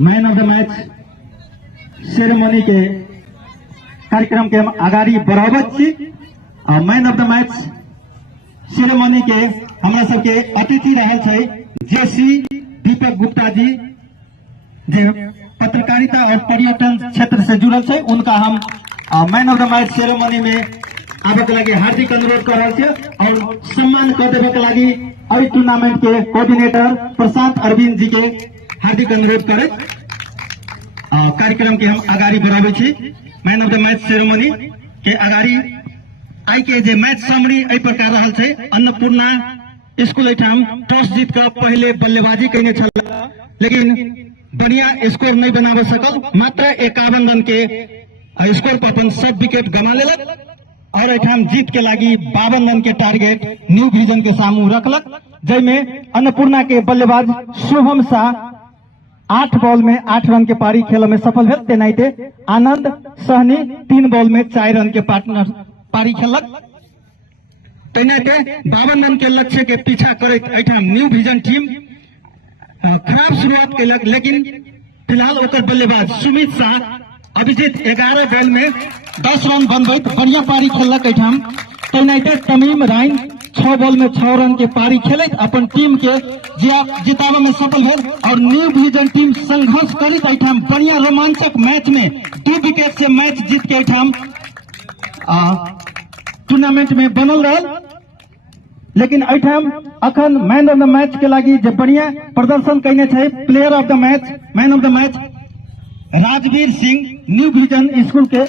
Man of the match ceremony के कार्यक्रम के हम आगाड़ी बढ़ावत छी। Man of the match ceremony के हमरा सबके अतिथि रहल छै जेसी दीपक गुप्ता जी, जे पत्रकारिता और पर्यटन क्षेत्र से जुड़ल छै। उनका हम man of the match ceremony में आबे के लगी हार्दिक अनुरोध कर रहे छे और सम्मान कर देवे के लगी अभी टूर्नामेंट के कोऑर्डिनेटर प्रशांत अरविंद जी के हार्दिक अनुरोध करे कार्यक्रम के हम आगाड़ी बढ़ावे छी। Man of the match ceremony के आगाड़ी आई के जे मैच समरी एहि प्रकार रहल छै। अन्नपूर्णा स्कूल एठाम टॉस जीत कर पहले बल्लेबाजी कयने छल, लेकिन बढ़िया स्कोर नहीं बनावे सकल। मात्र 51 रन के स्कोर पर अपन सब विकेट गमा लेलक और एठाम जीत के लागी 52 रन के टारगेट न्यू विजन के सामू रखलक, जैमे अन्नपूर्णा के बल्लेबाज शुभम शाह 8 बॉल में 8 रन के पारी खेल में सफल भेल। तेनाहिते आनंद सहनी 3 बॉल में 4 रन के पार्टनर पारी खेलक। तेनाहिते 52 रन के लक्ष्य के पीछा करैत एठाम न्यू विजन टीम खराब शुरुआत केलक, लेकिन फिलहाल ओकर बल्लेबाज सुमित शाह अभिजीत 11 बॉल में 10 रन बनबैत बढ़िया पारी खेलक एठाम। तेनाहिते तमीम राइन 6 बॉल में 6 रन के पारी खेलैत अपन टीम के जिताबे में सफल भेल और न्यू विजन टीम संघर्ष करित एठाम बढ़िया रोमांचक मैच में 2 विकेट से मैच जीत के एठाम टूर्नामेंट में बनल रहल। लेकिन एठाम अखन मैन ऑफ द मैच के लागी जे बढ़िया प्रदर्शन कयने छै player of the match man of the match Rajveer Singh new vision school के